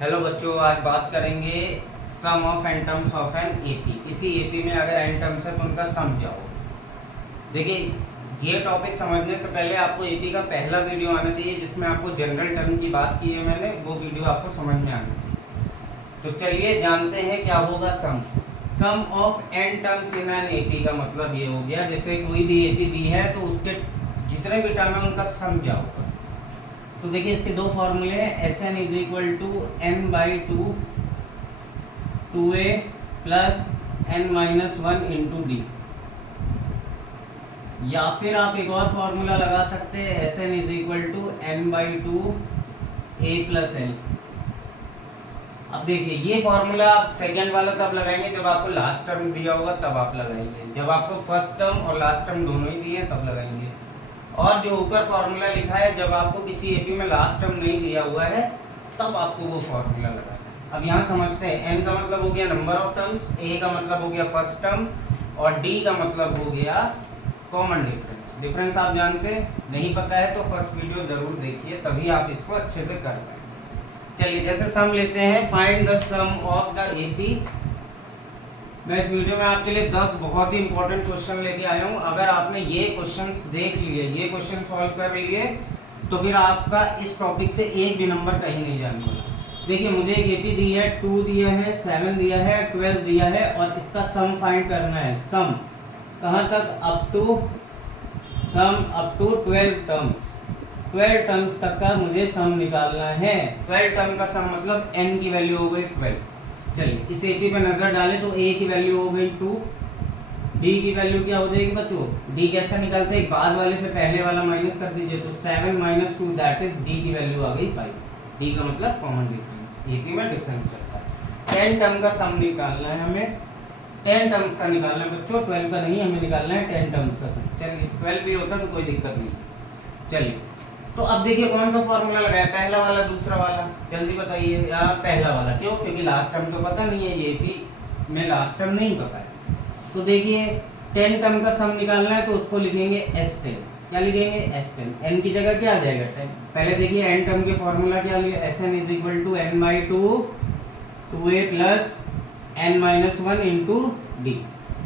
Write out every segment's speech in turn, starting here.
Hello बच्चों, आज बात करेंगे sum of n terms of an AP. किसी एपी में अगर एन टर्म्स है तो उनका सम क्या होगा। देखिए, ये टॉपिक समझने से पहले आपको एपी का पहला वीडियो आना चाहिए जिसमें आपको जनरल टर्म की बात की है मैंने, वो वीडियो आपको समझ में आना चाहिए। तो चलिए जानते हैं क्या होगा sum. Sum of n terms in an AP का मतलब ये हो गया, जैसे कोई भी एपी दी है तो उसके जितने भी टर्म है उनका सम क्या होगा। तो देखिए, इसके दो फॉर्मूले हैं। S N is equal to N by two A plus N minus one into D, या फिर आप एक और फॉर्मूला लगा सकते हैं, S N is equal to N by two A plus L. अब देखिए, ये फॉर्मूला आप सेकेंड वाला तब लगाएंगे जब आपको लास्ट टर्म दिया होगा, तब आप लगाएंगे। जब आपको फर्स्ट टर्म और लास्ट टर्म दोनों ही दिए हैं तब लगाएंगे। और जो ऊपर फॉर्मूला लिखा है, जब आपको किसी एपी में लास्ट टर्म नहीं दिया हुआ है तब आपको वो फॉर्मूला लगाना है। अब यहाँ समझते हैं, एन का मतलब हो गया नंबर ऑफ टर्म्स, ए का मतलब हो गया फर्स्ट टर्म, और डी का मतलब हो गया कॉमन डिफरेंस। डिफरेंस आप जानते नहीं पता है तो फर्स्ट वीडियो जरूर देखिए, तभी आप इसको अच्छे से कर पाएंगे। चलिए, जैसे सम लेते हैं, find the sum of the AP. मैं इस वीडियो में आपके लिए 10 बहुत ही इंपॉर्टेंट क्वेश्चन लेके आया हूँ। अगर आपने ये क्वेश्चंस देख लिए, ये क्वेश्चन सॉल्व कर लिए, तो फिर आपका इस टॉपिक से एक भी नंबर कहीं नहीं जाने वाला। देखिए, मुझे एक एपी दी है, 2 दिया है, 7 दिया है, 12 दिया है, और इसका सम फाइंड करना है। सम कहाँ तक? Up to sum up to 12 terms. 12 terms तक का मुझे सम निकालना है। 12 टर्म का सम मतलब n की वैल्यू हो गई 12। चलिए, इस एपी पे नजर डालें तो a की वैल्यू हो गई 2, d की वैल्यू क्या हो जाएगी बच्चों? d कैसे निकालते हैं? बाद वाले से पहले वाला माइनस कर दीजिए, तो 7 माइनस 2 दैट इज d की वैल्यू आ गई 5। d का मतलब कॉमन डिफरेंस। एपी में डिफरेंस चलता है। 10 टर्म का सम निकालना है हमें। 10 टर्म्स का निकालना है बच्चों, 12 का नहीं, हमें निकालना है 10 टर्म्स का सम। चलिए, 12 भी होता तो कोई दिक्कत नहीं। चलिए, तो अब देखिए कौन सा फॉर्मूला लगाया, पहला वाला दूसरा वाला? जल्दी बताइए। या पहला वाला क्यों? क्योंकि लास्ट टर्म तो पता नहीं है, ये भी में लास्ट टर्म नहीं पता है। तो देखिए, 10 टर्म का सम निकालना है तो उसको लिखेंगे S10। क्या लिखेंगे? S10। n की जगह क्या आ जाएगा? 10। पहले देखिए, n टर्म के फॉर्मूला क्या लिया? Sn is equal to n by two A plus n minus one into D.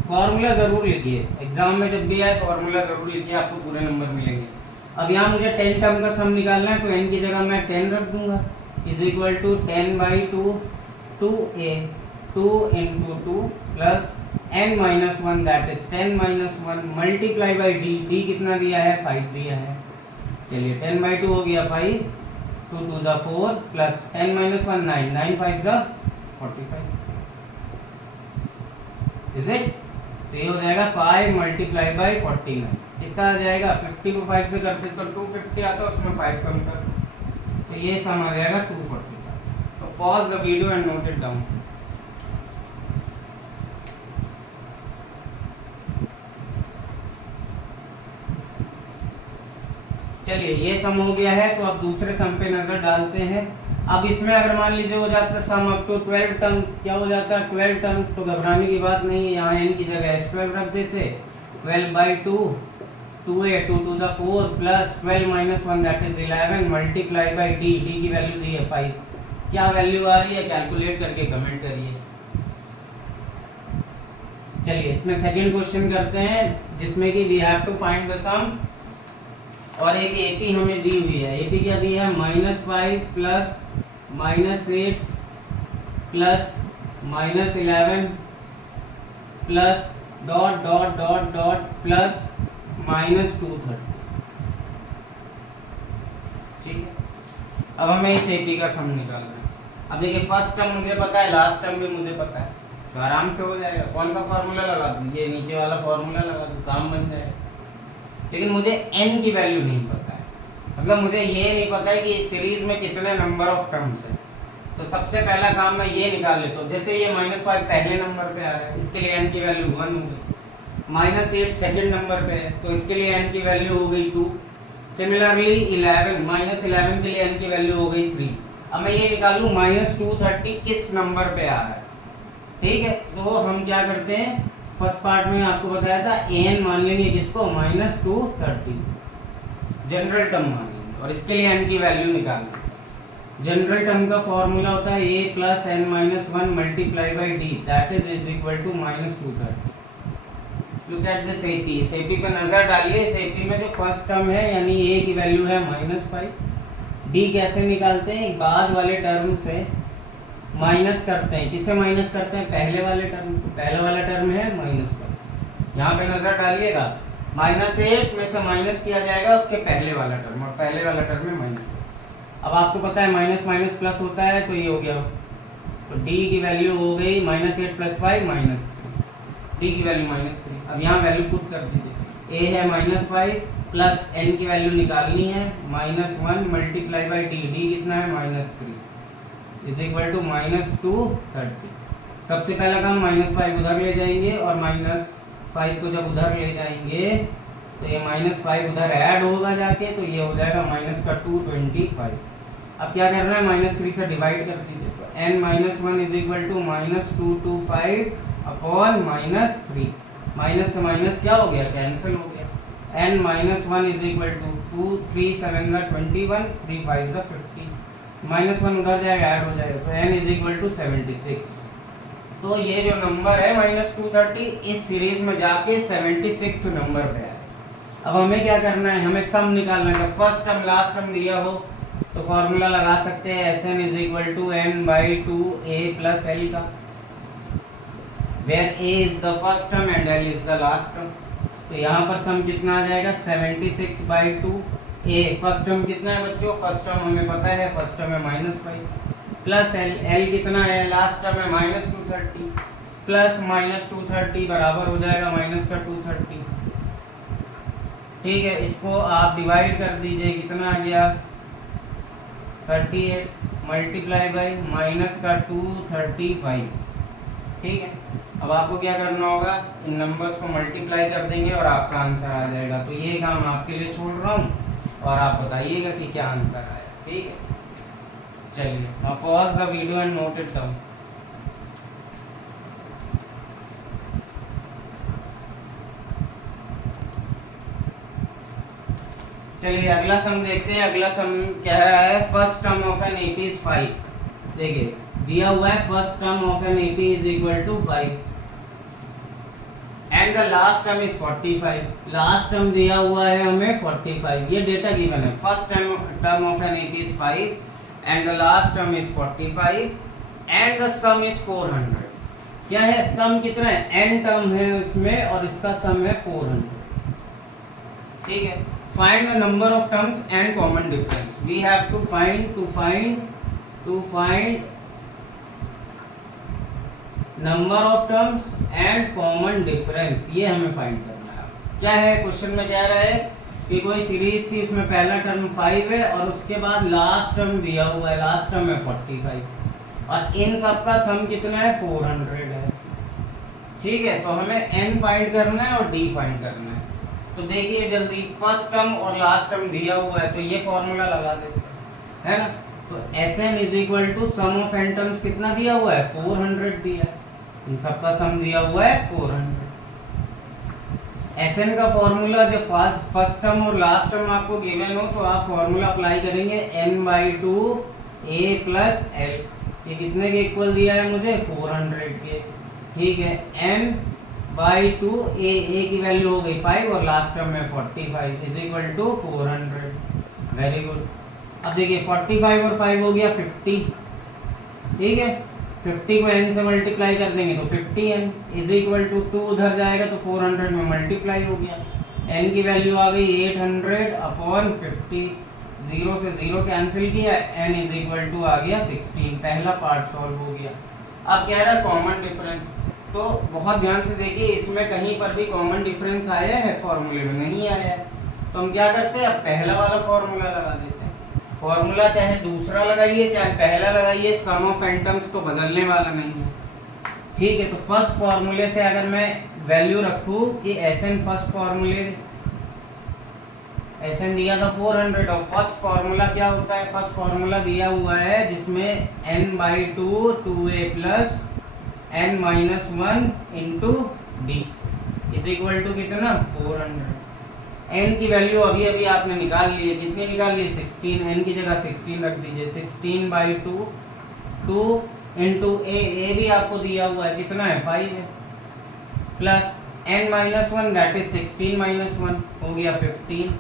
Formula जरूर लिखिए, एग्जाम में जब भी आए फॉर्मूला जरूर लिखिए, आपको पूरे नंबर मिलेंगे। अब यहाँ मुझे 10 टर्म का सम निकालना है, तो n की जगह मैं 10 रख दूंगा, is equal to 10 by two A 2 इंटू 2 plus n minus one that is 10 minus one multiply by D. D कितना दिया है? 5 दिया है। चलिए, 10 बाई 2 हो गया 5, 2 2 जा 4 प्लस 10 माइनस वन 9, 9 5 जा 45। Is it? तो ये हो जाएगा 5 मल्टीप्लाई बाई 49। कितना आ जाएगा? 50 को 5 से करते तो 250 आता, उसमें 5 कम कर, तो ये सम आ जाएगा 245। तो pause the video and note it down. चलिए, ये सम हो गया है, तो अब दूसरे सम पे नजर डालते हैं। अब इसमें अगर मान लीजिए हो जाता है सम अप टू 12 टर्म्स, क्या हो जाता है? 12 टर्म्स, तो घबराने की बात नहीं है। यहाँ n की जगह S12 रख देते, 12 बाई 2 2 2 जा 4 plus 12 minus one that is 11 multiply by D. D की वैल्यू दी है 5। क्या वैल्यू आ रही है? कैलकुलेट करके कमेंट करिए। चलिए, इसमें सेकंड क्वेश्चन करते हैं, जिसमें कि we have to find the sum. और एक एपी हमें दी हुई है। एपी क्या दी है? -5 plus -8 plus -11 plus dot dot dot dot plus -230। ठीक है, अब हमें इस एपी का सम निकालना है। अब देखिए, फर्स्ट टर्म मुझे पता है, लास्ट टर्म भी मुझे पता है, तो आराम से हो जाएगा। कौन सा फॉर्मूला लगा दूँ? ये नीचे वाला फॉर्मूला लगा दूँ, काम बन जाएगा। लेकिन मुझे n की वैल्यू नहीं पता है, मतलब मुझे ये नहीं पता है कि इस सीरीज में कितने नंबर ऑफ टर्म्स है। तो सबसे पहला काम मैं ये निकाल लेता हूँ। जैसे ये -5 पहले नंबर पे आ रहा है, इसके लिए n की वैल्यू 1 हो गई। -8 सेकंड नंबर पे है, तो इसके लिए n की वैल्यू हो गई 2। सिमिलरली 11 -11 के लिए n की वैल्यू हो गई 3। अब मैं ये निकालूँ -230 किस नंबर पे आ रहा है। ठीक है, तो हम क्या करते हैं, फर्स्ट पार्ट में आपको बताया था n मान लेंगे किसको? -230 जनरल टर्म मान लेंगे, और इसके लिए n की वैल्यू निकालना। जनरल टर्म का फॉर्मूला होता है a plus N minus one multiply by D, that is equal to -230। Look at this AP, इस AP पे नजर डालिए। इस AP में जो फर्स्ट टर्म है यानी a की वैल्यू है -5। d कैसे निकालते हैं, बाद वाले टर्म से माइनस करते हैं। किसे माइनस करते हैं, पहले वाले टर्म को। पहला वाला टर्म है -5, यहाँ पे नजर डालिएगा। -1 में से माइनस किया जाएगा उसके पहले वाला टर्म, और पहले वाला टर्म है माइनस। अब आपको पता है माइनस माइनस प्लस होता है, तो ये हो गया। तो d की वैल्यू हो गई -8 + 5 -3, d की वैल्यू -3। अब यहाँ वैल्यू पुट कर दीजिए। a है -5 प्लस n की वैल्यू निकालनी है -1 मल्टीप्लाई बाई d, d कितना है -3 इज इक्वल टू -230। सबसे पहला काम -5 उधर ले जाएंगे, और -5 को जब उधर ले जाएंगे तो ये -5 उधर ऐड होगा जाके, तो ये हो जाएगा -225। अब क्या करना है, -3 से डिवाइड कर दीजिए। तो n-1 is equal to -225 upon -3। Minus से माइनस क्या हो गया, कैंसिल हो गया। n-1 इज इक्वल टू 2 3 7 21 3 5 50, -1 उधर जाएगा, ऐड हो जाएगा। तो n इज इक्वल टू 76। तो ये जो नंबर है -230 इस सीरीज में जाके 76 नंबर पे है। अब हमें क्या करना है, हमें सम निकालना है। फर्स्ट टर्म लास्ट टर्म दिया हो तो फॉर्मूला लगा सकते हैं Sn is equal to n/2a plus l का, where a is the first term and l is the last term. तो यहाँ पर सम कितना आ जाएगा 76/2। a फर्स्ट टर्म कितना है बच्चों, फर्स्ट टर्म हमें पता है, फर्स्ट टर्म है -5 प्लस l कितना है, लास्ट टर्म है -230 प्लस -230 बराबर हो जाएगा -230। ठीक है, इसको आप डिवाइड कर दीजिए, कितना आ गया 38 मल्टीप्लाई बाई -235। ठीक है, अब आपको क्या करना होगा, इन नंबर्स को मल्टीप्लाई कर देंगे और आपका आंसर आ जाएगा। तो ये काम आपके लिए छोड़ रहा हूँ और आप बताइएगा कि क्या आंसर आया। ठीक है, चलिए now pause the video and note it down। चलिए अगला सम देखते हैं। अगला सम कह रहा है first term of an AP is 5। देखिए दिया हुआ है first term of an AP is equal to 5 and the last term is 45। Last term दिया हुआ है हमें 45, ये डेटा गिवन है। First term of an AP is 5 and the last term is 45 and the sum is 400। क्या है, सम कितना है, n टर्म है उसमें और इसका सम है 400। ठीक है, find the number of terms and common difference। we have to find number of terms and common difference, ये हमें फाइंड करना है। क्या है, क्वेश्चन में कह रहा है कि कोई सीरीज थी, उसमें पहला टर्म 5 है और उसके बाद लास्ट टर्म दिया हुआ है, लास्ट टर्म है 45 और इन सब का सम कितना है 400 है। ठीक है, तो हमें n फाइंड करना है और d फाइंड करना है। तो देखिए जल्दी, फर्स्ट टर्म और लास्ट टर्म दिया हुआ है तो ये फॉर्मूला लगा देते हैं, है ना। तो Sn is equal to sum of n terms कितना दिया हुआ है 400 दिया है, इन सब का सम दिया हुआ है 400। Sn का फॉर्मूला जो फर्स्ट टर्म और लास्ट टर्म आपको गिवन हो तो आप फॉर्मूला अप्लाई करेंगे n/2a प्लस l। ये कितने के इक्वल दिया है मुझे 400 के। ठीक है, n/2a, a की वैल्यू हो गई 5 और लास्ट टर्म में 45 is equal to 400। Very good. अब देखिए 45 और 5 हो गया 50। ठीक है, 50 को n से मल्टीप्लाई कर देंगे तो 50n इज इक्वल टू 2 उधर जाएगा तो 400 में मल्टीप्लाई हो गया। n की वैल्यू आ गई 800 अपॉन 50, 0 से 0 कैंसिल किया, n इज इक्वल टू आ गया 16। पहला पार्ट सॉल्व हो गया। अब कह रहा है कॉमन डिफरेंस, तो बहुत ध्यान से देखिए, इसमें कहीं पर भी कॉमन डिफरेंस आया है फॉर्मूले में, नहीं आया है। तो हम क्या करते हैं, अब पहला वाला फॉर्मूला लगा देते हैं। फॉर्मूला चाहे दूसरा लगाइए चाहे पहला लगाइए, सम ऑफ n टर्म्स तो बदलने वाला नहीं है। ठीक है, तो फर्स्ट फॉर्मूले से अगर मैं वैल्यू रखूं कि Sn फर्स्ट फॉर्मूले Sn दिया था 400 और फर्स्ट फॉर्मूला क्या होता है, फर्स्ट फॉर्मूला दिया हुआ है जिसमें n/2 2a plus n-1 into d is equal to कितना 400। n की वैल्यू अभी अभी आपने निकाल ली है, कितनी निकाल ली? 16। n की जगह 16 रख दीजिए। 16/2 2 इंटू ए भी आपको दिया हुआ है, कितना है? 5 है, प्लस n-1 दैट इज 16-1 हो गया 15।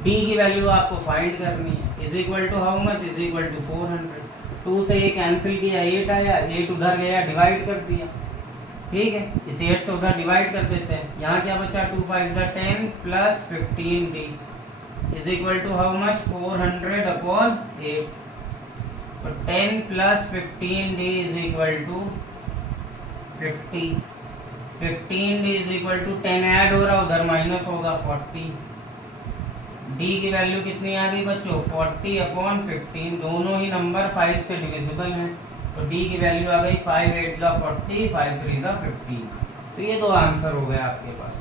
d की वैल्यू आपको फाइंड करनी है, is equal to how much? Is equal to 400। 2 से ये कैंसिल किया, 8 आया, 8 उधर गया, डिवाइड कर दिया, ठीक है। इस 8 से उधर डिवाइड कर देते हैं, यहाँ क्या बचा? 2 5 10 plus 15d is equal to how much? 400/8। तो 10 plus 15d is equal to 50। 15d is equal to 10 add हो रहा, उधर माइनस होगा 40। d की वैल्यू कितनी आ गई बच्चों? 40/15। दोनों ही नंबर 5 से डिविजिबल हैं, तो d की वैल्यू आ गई 5 8 जा 40, 5 3 जा 15। तो ये दो आंसर हो गए आपके पास,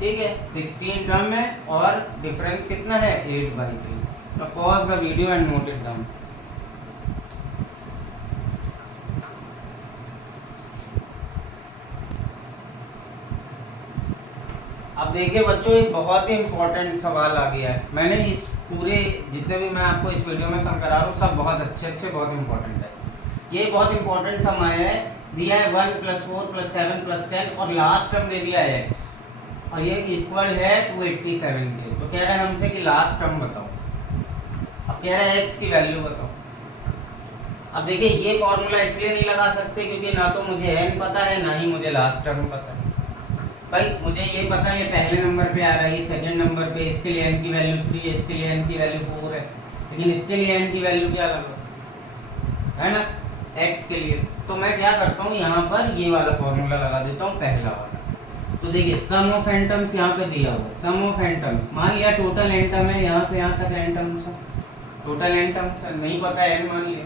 ठीक है। 16 कम है और डिफरेंस कितना है? 8/3। Now pause the video and note it down. अब देखिए बच्चों, एक बहुत ही इंपॉर्टेंट सवाल आ गया है। मैंने इस पूरे जितने भी मैं आपको इस वीडियो में सम करा रहा हूँ सब बहुत अच्छे बहुत इंपॉर्टेंट है। ये बहुत इंपॉर्टेंट सम आया है, दिया है 1 + 4 + 7 + 10 और लास्ट टर्म दे दिया है x और ये इक्वल है 287 के। तो कह रहा है हमसे कि लास्ट टर्म बताओ। अब कह रहा है x की वैल्यू बताओ। अब देखिए ये फॉर्मूला इसलिए नहीं लगा सकते क्योंकि ना तो मुझे n पता है ना ही मुझे लास्ट टर्म पता है। भाई मुझे ये पता है ये पहले नंबर पे आ रहा है, ये सेकंड नंबर पे, इसके लिए n की वैल्यू 3 है, इसके लिए n की वैल्यू 4 है, लेकिन इसके लिए n की वैल्यू क्या लगा है ना x के लिए। तो मैं क्या करता हूँ यहाँ पर ये वाला फॉर्मूला लगा देता हूँ, पहला वाला। तो देखिए सम ऑफ n टर्म्स यहाँ पे दिया हुआ है, सम ऑफ n टर्म्स। मान लिया टोटल n टर्म है, यहाँ से यहाँ तक n टर्म्स है, टोटल n टर्म्स है, नहीं पता है n मान लिया।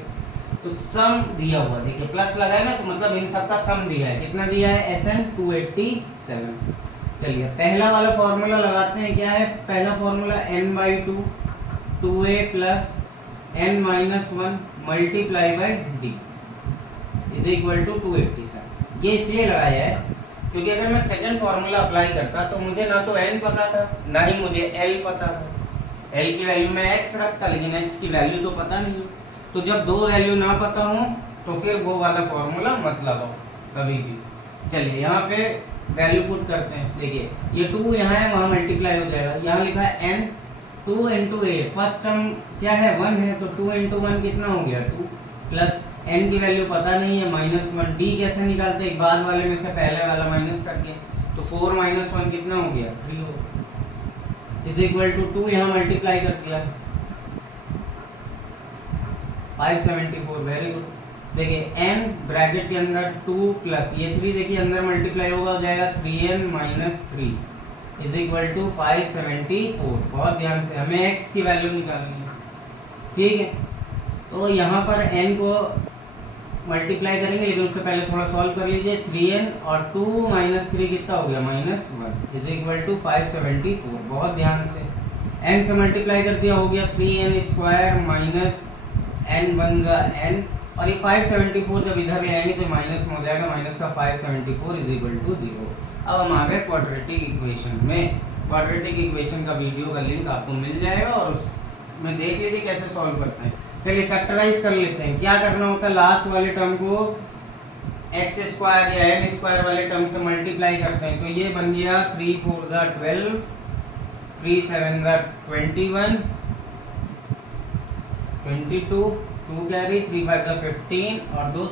तो सम दिया हुआ देखिए प्लस लगा है ना, तो मतलब इन सब का सम दिया है, कितना दिया है? SN 287। चलिए पहला वाला फॉर्मूला लगाते हैं, क्या है पहला formula? n/2 2a + n-1 multiply by d is equal to 287। ये इसलिए लगाया है क्योंकि अगर मैं सेकंड फॉर्मूला अप्लाई करता तो मुझे ना तो n पता था ना ही मुझे l पता था। l की वैल्यू में x रखता, लेकिन x की वैल्यू तो पता नहीं। तो जब दो वैल्यू ना पता हो तो फिर वो वाला फॉर्मूला मत लगाओ कभी भी। चलिए यहाँ पे वैल्यू पुट करते हैं। देखिए ये 2 यहाँ है, वहाँ मल्टीप्लाई हो जाएगा। यहाँ लिखा है n 2 × a, फर्स्ट टर्म क्या है? 1 है, तो 2 × 1 कितना हो गया? 2 प्लस n की वैल्यू पता नहीं है -1। d कैसे निकालते? एक बाद वाले में से पहले वाला माइनस करके, तो 4 - 1 कितना हो गया? 3 हो गया इज इक्वल टू 2 यहाँ मल्टीप्लाई कर दिया 574। Very good. देखिए n ब्रैकेट के अंदर 2 प्लस ये 3 देखिए अंदर मल्टीप्लाई होगा, हो जाएगा 3n - 3 इज इक्वल टू 574। बहुत ध्यान से हमें x की वैल्यू निकालनी है, ठीक है। तो यहाँ पर n को मल्टीप्लाई करेंगे, लेकिन उससे पहले थोड़ा सॉल्व कर लीजिए। 3n और 2 - 3 कितना हो गया? -1 इज इक्वल टू 574। बहुत ध्यान से n से मल्टीप्लाई कर दिया, हो गया 3n² n1 n, और ये 574 जब इधर ले आएंगे तो माइनस में हो जाएगा, माइनस का 574 इज इक्वल टू 0। अब हम आ गए क्वाड्रेटिक इक्वेशन में। क्वाड्रेटिक इक्वेशन का वीडियो का लिंक आपको मिल जाएगा और उसमें देख लीजिए कैसे सॉल्व करते हैं। चलिए फैक्टराइज कर लेते हैं। क्या करना होता है? लास्ट वाले टर्म को x² या n² वाले टर्म से मल्टीप्लाई करते हैं। तो ये बन गया 3 4 जा 12, 3 7 जा 21, 22, 2 कैरी, 3 5 जा 15 और 2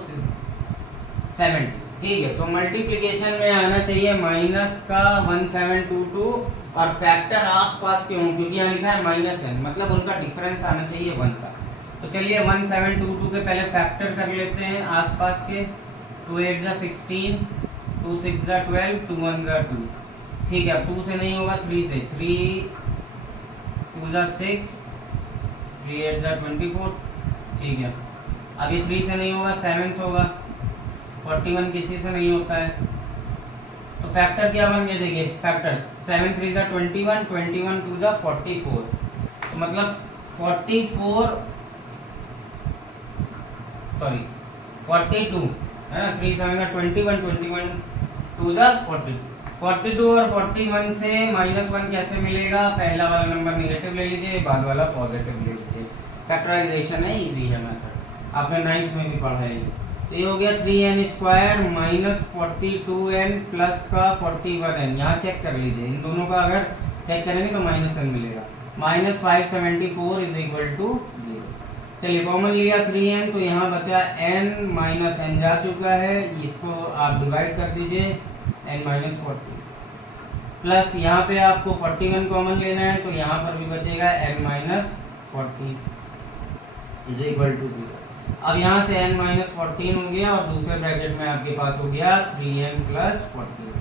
70। ठीक है, तो मल्टीप्लिकेशन में आना चाहिए माइनस का 1722 और फैक्टर आसपास क्यों? क्योंकि यहाँ लिखा है -n, मतलब उनका डिफरेंस आना चाहिए 1 का। तो चलिए 1722 के पहले फैक्टर कर लेते हैं आसपास के। 2 8 जा 16, 2 6 जा 12, 2 1 जा 2। ठीक है, 2 से नहीं होगा 3 से, 3 2 जा 6, 3 8 जा 24। ठीक है, अब ये 3 से नहीं होगा 7 से होगा, 41 किसी से नहीं होता है। तो फैक्टर क्या बन गया? देखिए फैक्टर 7 3 जा 21, 21 2 जा 44। तो मतलब 42 है ना, 3 7 जा 21, 21 2 जा 42। 42 और 41 से -1 कैसे मिलेगा? पहला वाला नंबर नेगेटिव ले लीजिए, बाद वाला पॉजिटिव ले लीजिए। फैक्टराइजेशन है, इजी है मेथड, आपने 9th में भी पढ़ा है ये। तो ये हो गया 3n square minus 42n plus का 41n। यहाँ चेक कर लीजिए, इन दोनों का अगर चेक करेंगे तो -n मिलेगा। -574 इज इक्वल टू 0। चलिए कॉमन लिया 3n, तो यहाँ बचा n माइनस n जा चुका है, इसको आप डिवाइड कर दीजिए n माइनस 40 प्लस यहाँ पे आपको 41 कॉमन लेना है, तो यहाँ पर भी बचेगा n minus 40 is equal to 0। अब यहाँ से n माइनस 14 हो गया और दूसरे ब्रैकेट में आपके पास हो गया 3n plus 40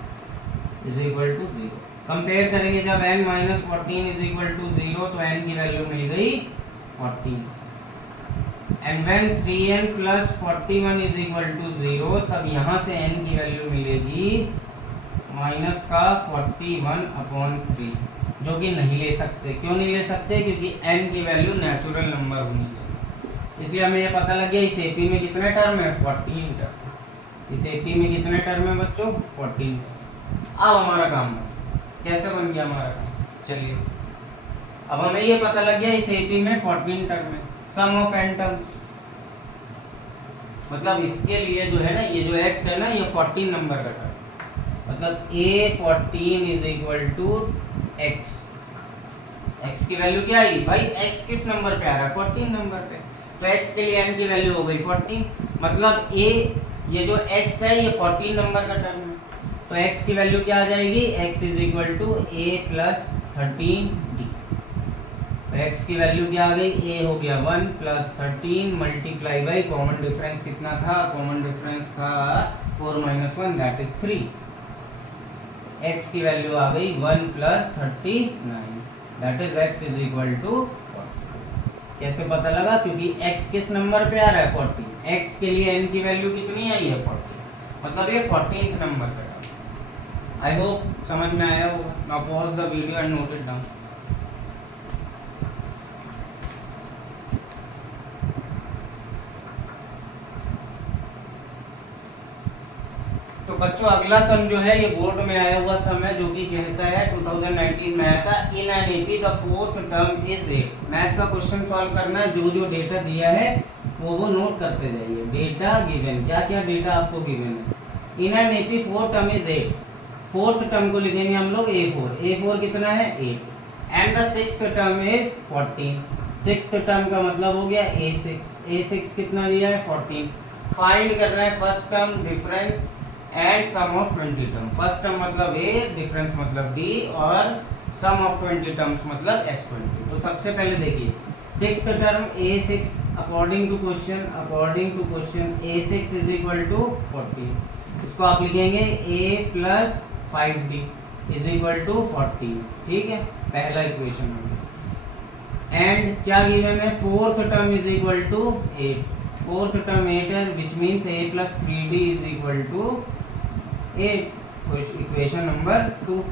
is equal to 0। Compare करेंगे जब n minus 14 is equal to 0 तो n की वैल्यू मिल गई 14, and when 3n plus 41 is equal to 0 तब यहाँ से n की वैल्यू मिलेगी माइनस का 41/3, जो कि नहीं ले सकते। क्यों नहीं ले सकते? क्योंकि n की वैल्यू नेचुरल नंबर होनी चाहिए। इसलिए हमें ये पता लग गया इस एपी में कितने टर्म है? 14 टर्म। इस एपी में कितने टर्म है बच्चों? 14। अब हमारा काम कैसे बन गया हमारा काम? चलिए अब हमें ये पता लग गया इस एपी में 14 टर्म है। सम ऑफ n टर्म्स, मतलब इसके लिए जो है ना, ये जो x है ना, ये 14 नंबर का टर्म, मतलब a14 is equal to x। x की वैल्यू क्या आई भाई? x किस नंबर पे आ रहा है? 14 नंबर पे। तो x के लिए n की वैल्यू हो गई 14, मतलब a, ये जो x है ये 14 नंबर का टर्म है, तो x की वैल्यू क्या आ जाएगी? x is equal to a plus 13d। तो x की वैल्यू क्या आ गई? a हो गया 1 plus 13 multiply by common difference कितना था? कॉमन डिफरेंस था 4 माइनस 1 दैट इज 3। x की वैल्यू आ गई 1 plus 39 that is x is equal to. कैसे पता लगा? क्योंकि x किस नंबर पे आ रहा है? 14। x के लिए n की वैल्यू कितनी आई है? 14, मतलब ये 14th नंबर पे है। आई होप समझ में आया होगा। Now pause the video and note it down. तो बच्चों अगला सम जो है ये बोर्ड में आया हुआ सम है, जो कि कहता है 2019 में आया था, इन an AP the fourth term is 8। Math का क्वेश्चन सॉल्व करना है, जो जो डेटा दिया है वो नोट करते जाइए। डेटा गिवन, क्या क्या डेटा आपको गिवन है? In an AP fourth term is 8, fourth term को लिखेंगे हम लोग a4 कितना है? 8, and the sixth term is 14। Sixth term का मतलब हो गया a6 कितना दिया है? 14। फाइंड करना है first term, difference and sum of 20 term. First term मतलब a, डिफरेंस मतलब d, और सम ऑफ 20 टर्म्स मतलब s20। तो सबसे पहले देखिए sixth term a6 according to question a6 is equal to 14। इसको आप लिखेंगे a plus 5d is equal to 14। ठीक है, पहला इक्वेशन हो गया। एंड क्या गिवन है? Fourth term is equal to 8। Fourth term 8 है, which means a plus 3d is equal to 8। Equation number 2।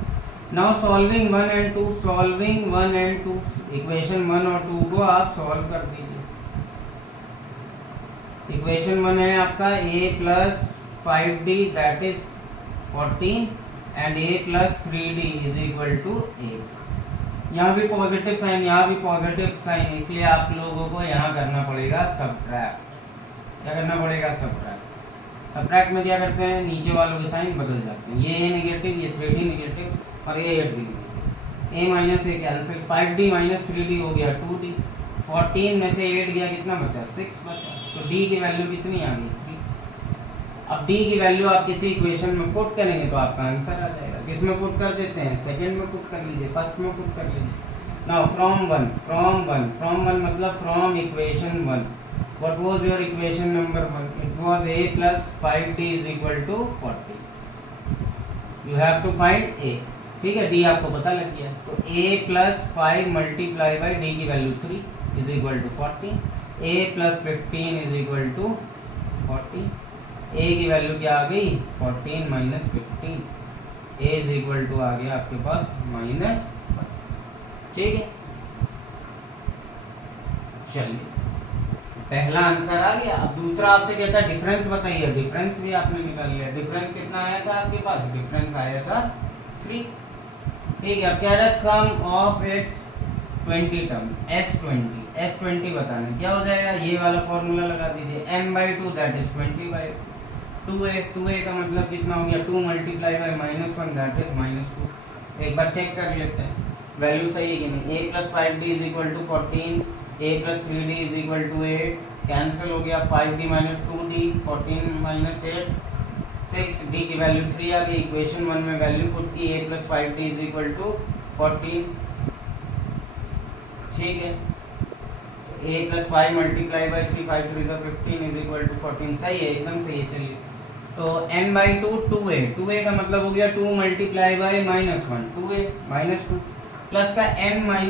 Now solving 1 and 2, solving 1 and 2, equation 1 और 2 को आप सॉल्व कर दीजिए। इक्वेशन 1 है आपका a plus 5d that is 14 and a plus 3d is equal to 8। यहाँ भी पॉजिटिव साइन, यहाँ भी पॉजिटिव साइन, इसलिए आप लोगों को यहाँ करना पड़ेगा सबट्रैक्ट। क्या करना पड़ेगा? सबट्रैक्ट। सबट्रैक्ट में क्या करते हैं? नीचे वालों के साइन बदल जाते हैं, ये a नेगेटिव, ये 3d नेगेटिव और ये 8d negative. a minus a cancel, 5d minus 3d हो गया 2d। 14 में से 8 गया, कितना बचा? 6 बचा। तो d की वैल्यू कितनी आ गई? 3। अब d की वैल्यू आप किसी इक्वेशन में पुट करेंगे तो आपका आंसर आ जाएगा। किस में पुट कर देते हैं? सेकंड में पुट कर लीजिए, फर्स्ट में पुट कर लीजिए। नाउ फ्रॉम 1 मतलब from equation 1, what was your equation number 1? It was a plus 5d is equal to 40. You have to find a। ठीक है, d आपको पता लग गया, तो a plus 5 multiply by d की value 3 is equal to 40। a plus 15 is equal to 40। a की value क्या आ गई? 14 minus 15, a is equal to आ गया आपके पास -। ठीक है, चलिए पहला आंसर आ गया। अब दूसरा आपसे कहता है डिफरेंस बताइए, डिफरेंस भी आपने निकाल लिया। डिफरेंस कितना आया था आपके पास? डिफरेंस आया था 3। ठीक है, अब कह रहा है सम ऑफ इट्स 20 टर्म S20 बताना क्या हो जाएगा, ये वाला फॉर्मूला लगा दीजिए n/2 that is 20/2a। 2a का मतलब कितना हो गया 2 मल्टीप्लाई बाय -1 दैट इज -2। एक बार चेक कर लेते हैं वैल्यू सही है कि नहीं। a + 5d = 14, a + 3d = 8, cancel हो गया 5d - 2d 14 - 8 6d की वैल्यू 3 आ गई। इक्वेशन 1 में वैल्यू पुट की a + 5d = 14। ठीक है, a + 5 मल्टीप्लाई बाय 3 5 3 = 15 = 14। सही है, एकदम सही है। चलिए तो n/2 2a का मतलब हो गया 2 मल्टीप्लाई बाय -1 2a -2 प्लस का n-1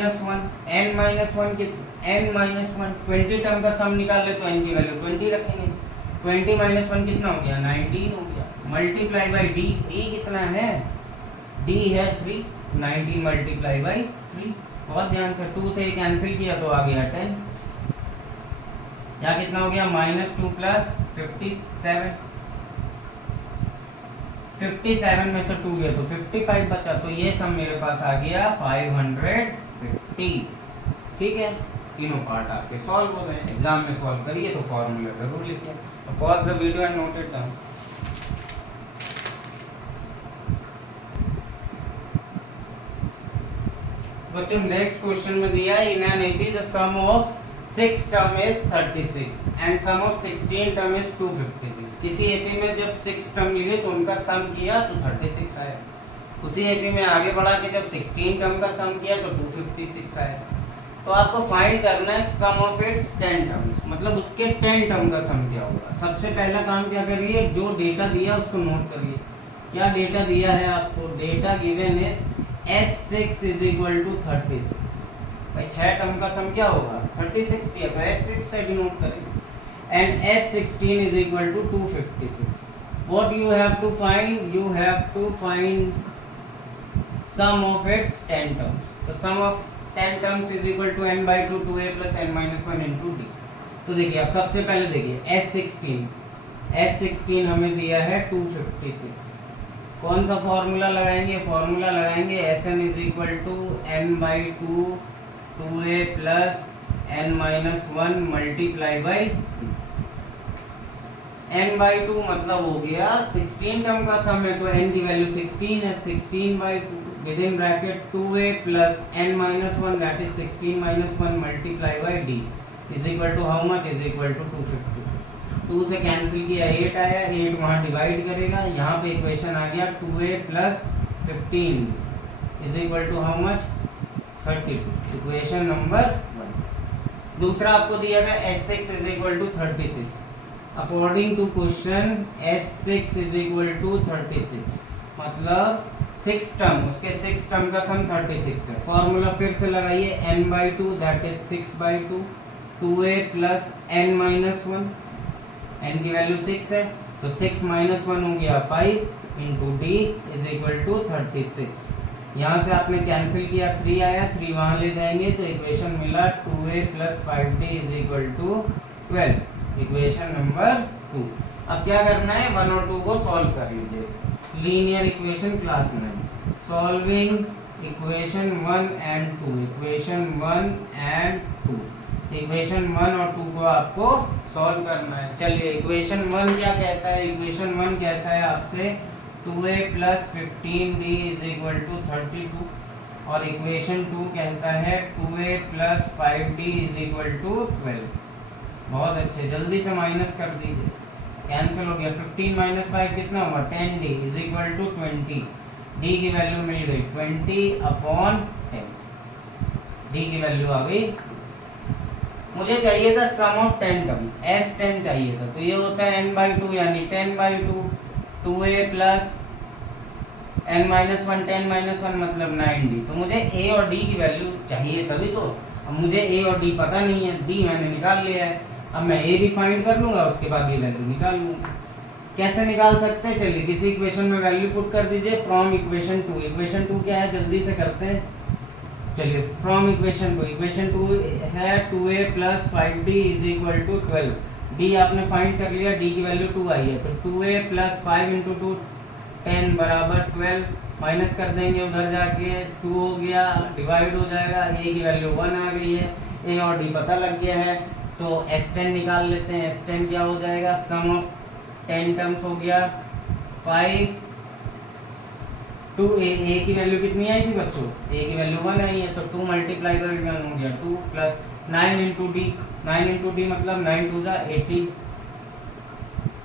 20 टर्म का सम निकाल ले तो n की वैल्यू 20 रखेंगे। 20 - 1 कितना हो गया 19 हो गया। मल्टीप्लाई बाय d कितना है d है 3, 19 मल्टीप्लाई बाय 3। बहुत ध्यान से 2 से कैंसिल किया तो आ गया 10। यहाँ कितना हो गया -2 + 57। 57 में से 2 गया तो 55 बचा, तो ये सम मेरे पास आ गया 550। ठीक है, तीनों पार्ट आपके सॉल्व हो गए। एग्जाम में सॉल्व करिए तो फॉर्मूला जरूर लिखिए। तो pause the video and note it down. बच्चों नेक्स्ट क्वेश्चन में दिया है in an AP the sum of 6 term is 36 and sum of 16 term is 256। किसी एपी में जब 6 टर्म लिए तो उनका सम किया तो 36 आया। उसी एपी में आगे बढ़ा के जब 16 टर्म का सम किया तो 256 आया। तो आपको फाइंड करना है सम ऑफ इट्स 10 टर्म्स, मतलब उसके 10 टर्म का सम क्या होगा। सबसे पहला काम क्या करिए, जो डेटा दिया उसको नोट करिए। क्या डेटा दिया है आपको, डेटा गिवन इज S6 = 36। भाई 6 टर्म का सम क्या होगा 36 दिया तो S6 से डिनोट करेंगे। And S16 = 256। What you have to find, you have to find sum of its 10 terms. तो sum of 10 terms = n/2 2a + n-1 × d। तो देखिए अब सबसे पहले देखिए S16 हमें दिया है 256। कौन सा फॉर्मूला लगाएंगे, फॉर्मूला लगाएंगे Sn = n/2 2a + n-1 multiply by n/2 मतलब हो गया 16 टर्म का सम है तो n की वैल्यू 16 है। 16/2 with in bracket 2a + n-1 that is 16 - 1 multiply by d = how much = 256। 2 से कैंसिल किया 8 आया, 8 वहाँ डिवाइड करेगा, यहाँ पे इक्वेशन आ गया 2a + 15 = how much 32। Equation number 1। दूसरा आपको दिया था S6 = 36। According to question S6 = 36 मतलब 6 टर्म, उसके 6 टर्म का सम 36 है। फॉर्मूला फिर से लगाइए n/2 that is 6/2 2a + n-1 n की वैल्यू 6 है तो 6 - 1 हो गया 5 × d = 36। यहाँ से आपने कैंसिल किया 3 आया, 3 वहाँ ले जाएंगे तो इक्वेशन मिला 2a + 5d = 12। Equation number 2। अब क्या करना है 1 और 2 को सॉल्व कर लीजिए। लीनियर इक्वेशन क्लास में solving equation 1 and 2, equation 1 and 2, equation 1 और 2 को आपको सॉल्व करना है। चलिए इक्वेशन 1 क्या कहता है, इक्वेशन 1 कहता है आपसे 2a + 15d = 32 और इक्वेशन 2 कहता है 2a + 5d = 12। बहुत अच्छे, जल्दी से माइनस कर दीजिए, कैंसिल हो गया। 15 - 5 कितना हुआ 10d = 20। d की वैल्यू मिल गई 20/10, d की वैल्यू आ गई। मुझे चाहिए था सम ऑफ 10 टर्म, S10 चाहिए था, तो ये होता है n/2 यानी 10/2 2a + n-1 10 - 1 मतलब 9d। तो मुझे a और d की वैल्यू चाहिए तभी तो। अब मुझे a और d पता नहीं है, d मैंने निकाल लिया है। अब मैं a भी फाइंड कर लूँगा, उसके बाद ये वैल्यू निकाल लूँगा। कैसे निकाल सकते हैं, चलिए किसी इक्वेशन में वैल्यू पुट कर दीजिए फ्रॉम इक्वेशन 2। इक्वेशन 2 क्या है जल्दी से करते हैं। चलिए फ्रॉम इक्वेशन 2 है 2a + 5d = 12। d आपने फाइंड कर लिया, d की वैल्यू 2 आई है तो 2a + 5 × 2 10 = 12। माइनस कर देंगे उधर जाके, 2 हो गया, डिवाइड हो जाएगा, ए की वैल्यू 1 आ गई है, ए और डी पता लग गया है। तो S10 निकाल लेते हैं। S10 क्या हो जाएगा, सम ऑफ 10 टर्म्स हो गया 5 2 ए की वैल्यू कितनी आई थी बच्चों, ए की वैल्यू 1 आई है, तो 2 मल्टीप्लाई बाई 1 हो गया 2 plus 9 into D, 9 into D मतलब 9 2 80,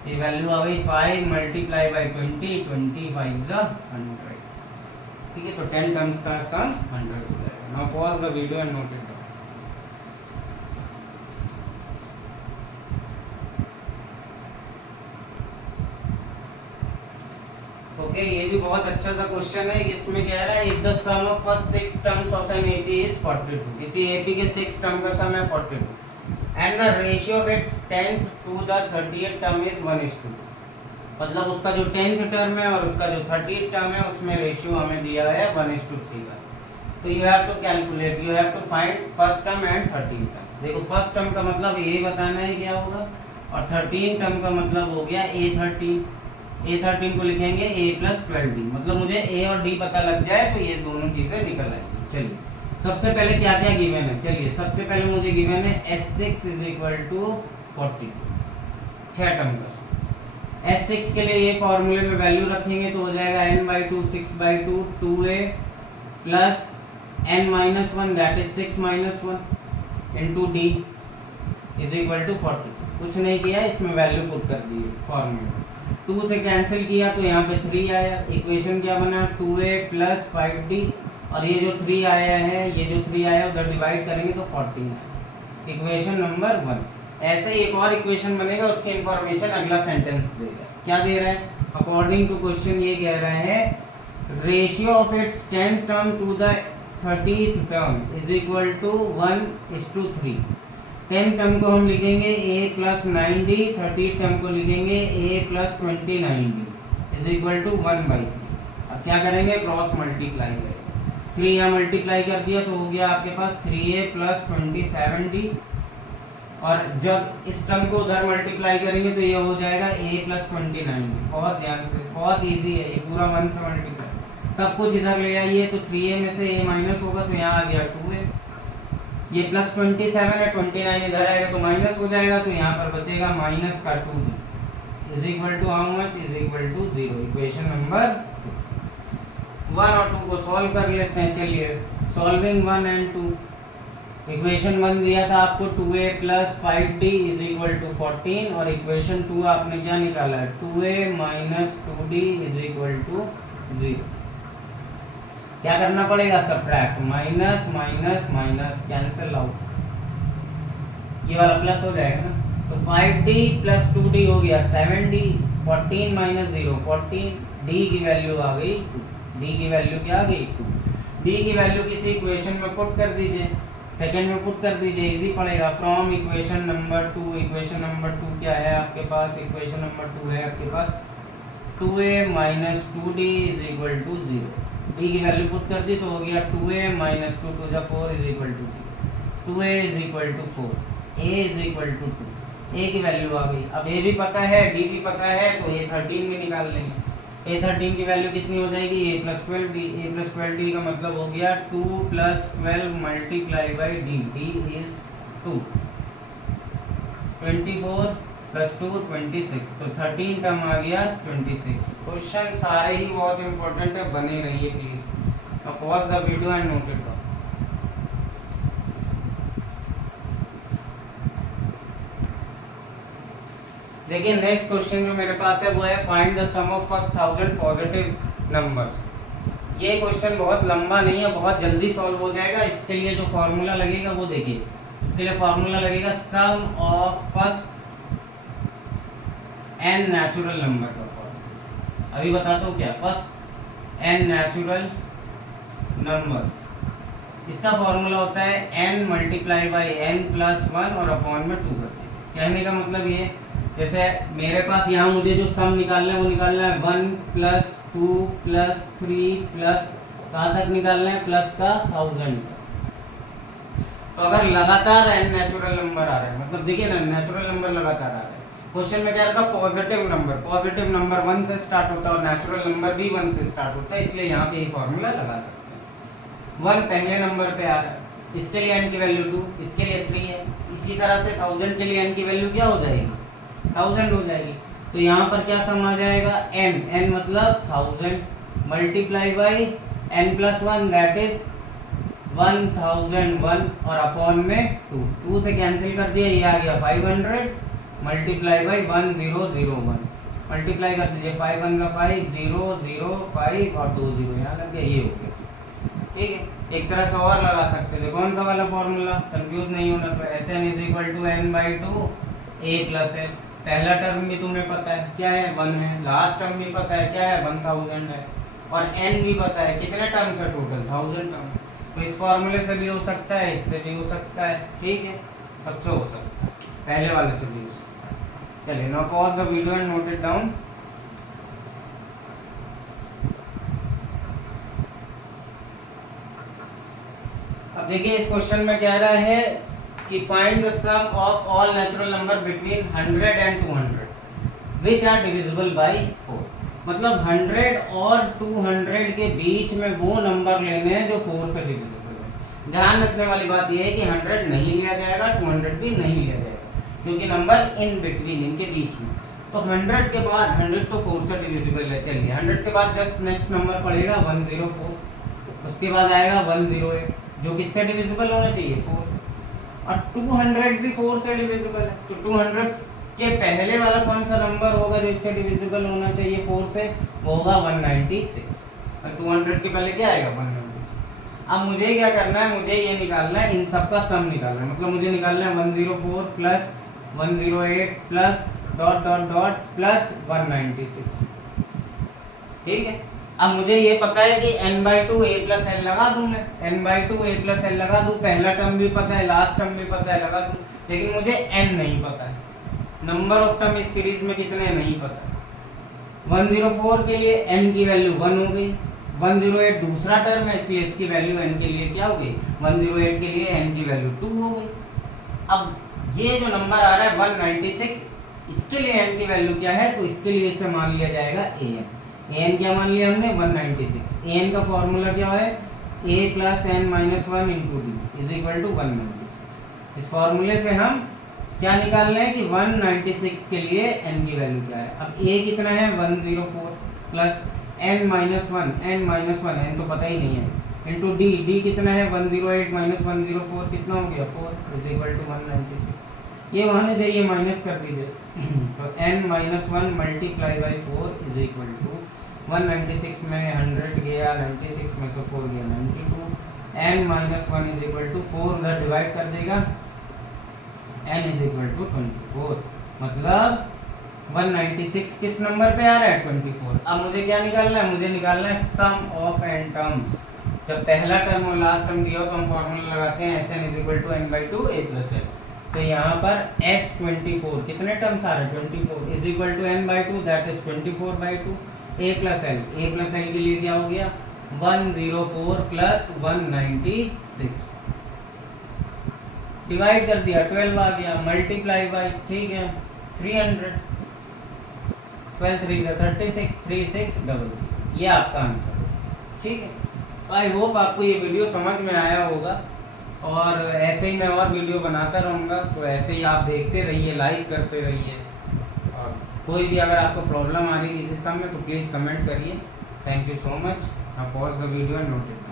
ये वैल्यू आ गई 5 मल्टीप्लाई बाई 20, 25 100। ठीक है, तो 10 टर्म्स का सम 100 हो जाएगा। Now pause the video and note it down. Okay, ये भी बहुत अच्छा सा क्वेश्चन है। इसमें कह रहा है if the sum of first 6 terms of an AP is 42, किसी एपी के 6 टर्म का सम है 42 and the ratio of its 10th to the 30th term is 1:2, मतलब उसका जो 10th टर्म है और उसका जो 30th टर्म है उसमें रेशियो हमें दिया है 1:3 का। तो you have to calculate, you have to find first term and 30th term. देखो फर्स्ट टर्म का मतलब ए बताना है क्या होगा, और 13 टर्म का मतलब हो गया A13 को लिखेंगे A प्लस 12D, मतलब मुझे A और D पता लग जाए तो ये दोनों चीजें निकल आएंगी। चलिए सबसे पहले क्या क्या गिवन है, चलिए सबसे पहले मुझे गिवन है S6 is equal to 42, 6 term का। S6 के लिए ये फॉर्मूले में वैल्यू रखेंगे तो हो जाएगा n/2 6/2 2A plus n-1 that is 6-1 into D is equal to 40। कुछ नहीं किया, इसमें वैल्यू पुट कर दी फॉर्मूले, 2 से कैंसिल किया तो यहाँ पे 3 आया, इक्वेशन क्या बना 2A प्लस 5D, और ये जो 3 आया है, ये जो 3 आया उधर डिवाइड करेंगे तो 14 आया, इक्वेशन नंबर 1। ऐसे ही एक और इक्वेशन बनेगा, उसकी इंफॉर्मेशन अगला सेंटेंस देगा। क्या दे रहा है, अकॉर्डिंग टू क्वेश्चन ये कह रहा है ratio of its 10th term to the 30th term is equal to 1:3। 10 term को हम लिखेंगे a प्लस 9d, 30 टर्म को लिखेंगे a plus 29d is equal to 1/3। अब क्या करेंगे, क्रॉस मल्टीप्लाई करेंगे, 3 यहाँ मल्टीप्लाई कर दिया तो हो गया आपके पास 3a प्लस 27d, और जब इस टर्म को उधर मल्टीप्लाई करेंगे तो ये हो जाएगा a प्लस 29d। बहुत ध्यान से, बहुत ईजी है ये, पूरा 1 से मल्टीप्लाई, सब कुछ इधर ले आइए तो 3a में से a माइनस होगा तो यहाँ आ गया 2a, ये प्लस 27 है, 29 इधर आएगा तो माइनस हो जाएगा, तो यहाँ पर बचेगा माइनस का 2 is equal to how much, is equal to 0। Equation number 1 और 2 को सॉल्व कर लेते हैं। चलिए सॉल्विंग 1 एंड 2, इक्वेशन 1 दिया था आपको 2A plus 5D is equal to 14, और इक्वेशन 2 आपने क्या निकाला है 2A minus 2D is equal to 0। क्या करना पड़ेगा, subtract, minus minus minus cancel out, ये वाला प्लस हो जाएगा ना, तो 5D प्लस 2D हो गया 7D, 14 माइनस 0 14, D की वैल्यू आ गई 2, D की वैल्यू क्या आ गई 2, D की वैल्यू किसी इक्वेशन में पुट कर दीजिए, सेकंड में पुट कर दीजिए, इजी पड़ेगा। From equation number 2, equation number 2 क्या है आपके पास, इक्वेशन नंबर 2 है आपके पास 2A minus 2D is equal to 0, D की वैल्यू पुट कर दी तो हो गया 2A minus 2 to the 4 is equal to 0, 2A is equal to 4, A is equal to 2, A की वैल्यू आ गई। अब A भी पता है D भी पता है तो A13 भी निकाल लेंगे। A13 की वैल्यू कितनी हो जाएगी, A plus 12D, A plus 12D का मतलब हो गया 2 plus 12 multiply by D, D is 2, 24 plus 2 26, तो 13 टर्म आ गया 26। क्वेश्चन सारे ही बहुत इंपॉर्टेंट है, बने रहिए प्लीज। अब pause the video and note it down. देखिए नेक्स्ट क्वेश्चन जो मेरे पास है वो है find the sum of first 1000 positive numbers. ये क्वेश्चन बहुत लंबा नहीं है, बहुत जल्दी सॉल्व हो जाएगा। इसके लिए जो फॉर्मूला लगेगा वो देखिए, इसके लिए फॉर्मूला लगेगा sum of first n natural number का फॉर्मूला। अभी बताता हूँ क्या, फर्स्ट n नेचुरल नंबर्स, इसका फॉर्मूला होता है n multiply by n plus 1 और अपॉन में 2 करते हैं। कहने का मतलब ये, जैसे मेरे पास यहाँ मुझे जो सम निकालना है वो निकालना है 1 प्लस 2 प्लस 3 प्लस कहाँ तक निकालना है, प्लस का 1000 तो अगर लगातार n नेचुरल नंबर आ रहा है, मतलब देखिए ना नेचुरल नंबर लगातार आ रहा है, क्वेश्चन में कह रहा था पॉजिटिव नंबर 1 से स्टार्ट होता है और नेचुरल नंबर भी 1 से स्टार्ट होता है, इसलिए यहाँ पे ये फॉर्मूला लगा सकते हैं। 1 पहले नंबर पे आ रहा है, इसके लिए n की वैल्यू 2, इसके लिए 3 है। इसी तरह से 1000 के लिए n की वैल्यू क्या हो जाएगी, 1000 हो जाएगी। तो यहाँ पर क्या सम आ जाएगा, n मतलब 1000 multiply by n plus 1 that is 1001 और अपॉन में 2 से कैंसिल कर दिया, ये आ गया 500 मल्टीप्लाई बाई 1001 मल्टीप्लाई कर दीजिए, 5 1 का 5 0 0 5 और 2 0 यहाँ लग गया, ये हो गया। ठीक है, एक तरह से और लगा सकते थे, कौन सा वाला फॉर्मूला, कंफ्यूज नहीं होना। तो Sn is equal to n/2 a plus l। पहला टर्म भी तुम्हें पता है क्या है, 1 है। लास्ट टर्म भी पता है क्या है, 1000 है। और n भी पता है, कितने टर्म्स है टोटल, 1000 टर्म। तो इस फॉर्मूले से भी हो सकता है, इससे भी हो सकता है। ठीक है, सबसे हो सकता है, पहले वाले से भी हो सकता है। चलिए, now pause the video and note it down. अब देखिए इस क्वेश्चन में कह रहा है कि find the sum of all natural number between 100 and 200 which are divisible by 4। मतलब 100 और 200 के बीच में वो नंबर लेने हैं जो 4 से डिविजिबल है। ध्यान रखने वाली बात यह है कि 100 नहीं लिया जाएगा, 200 भी नहीं लिया जाएगा, क्योंकि नंबर इन बिटवीन, इनके बीच में। तो 100 के बाद 100 तो 4 से डिविजिबल है। चलिए 100 के बाद जस्ट नेक्स्ट नंबर पड़ेगा 104, उसके बाद आएगा 108 जो किससे डिविजिबल होना चाहिए, 4 से। और 200 भी 4 से डिविजिबल है, तो 200 के पहले वाला कौन सा नंबर होगा जो इससे डिविजिबल होना चाहिए 4 से, वो होगा 196। और 200 के पहले क्या आएगा, 196। अब मुझे क्या करना है, मुझे ये निकालना है, इन सब का सम निकालना है। मतलब मुझे निकालना है 104 plus 108 plus dot dot dot plus 196। ठीक है, अब मुझे ये पता है कि n/2 a प्लस l लगा दूं, मैं n/2 a प्लस l लगा दूं। पहला टर्म भी पता है, लास्ट टर्म भी पता है, लगा दूं। लेकिन मुझे n नहीं पता है, नंबर ऑफ टर्म इस सीरीज में कितने नहीं पता। 104 के लिए n की वैल्यू 1 हो गई, 108 दूसरा टर्म है इसलिए इसकी वैल्यू n के लिए क्या हो गई, 108 के लिए n की वैल्यू 2 हो गई। अब ये जो नंबर आ रहा है 196, इसके लिए n की वैल्यू क्या है, तो इसके लिए इसे मान लिया जाएगा an क्या मान लिया हमने, 196। an का फॉर्मूला क्या है, a plus n minus 1 into D is equal to 196। इस फॉर्मूले से हम क्या निकाल रहे हैं कि 196 के लिए n की वैल्यू क्या है। अब a कितना है, 104 प्लस n माइनस 1 n तो पता ही नहीं है, इंटू d कितना है, 108 माइनस 104 कितना हो गया, 4 इज इक्वल टू 196। ये वहाँ नहीं जाइए, माइनस कर दीजिए। तो n minus 1 multiply by 4 is equal to 196 में 100 गया, 96 में से 4 गया 92, n minus 1 is equal to 4 उधर डिवाइड कर देगा, n इज इक्वल टू 24। मतलब 196 किस नंबर पे आ रहा है, 24। अब मुझे क्या निकालना है, मुझे निकालना है सम ऑफ n टर्म्स। जब पहला टर्म और लास्ट टर्म दिया हो तो हम फॉर्मूला लगाते हैं Sn is equal to n/2 a plus l। तो यहाँ पर S24 कितने टर्म्स आ रहे हैं, 24 is equal to n/2 that is 24/2 a plus l के लिए क्या हो गया, 104 प्लस 196 डिवाइड कर दिया, 12 आ गया, मल्टीप्लाई बाई, ठीक है, 300, 12 3 36 36 ये आपका आंसर है। ठीक है, आई होप आपको ये वीडियो समझ में आया होगा, और ऐसे ही मैं और वीडियो बनाता रहूँगा। तो ऐसे ही आप देखते रहिए, लाइक करते रहिए, और कोई भी अगर आपको प्रॉब्लम आ रही है किसी सम में तो प्लीज़ कमेंट करिए। Thank you so much. Now pause the video and note it.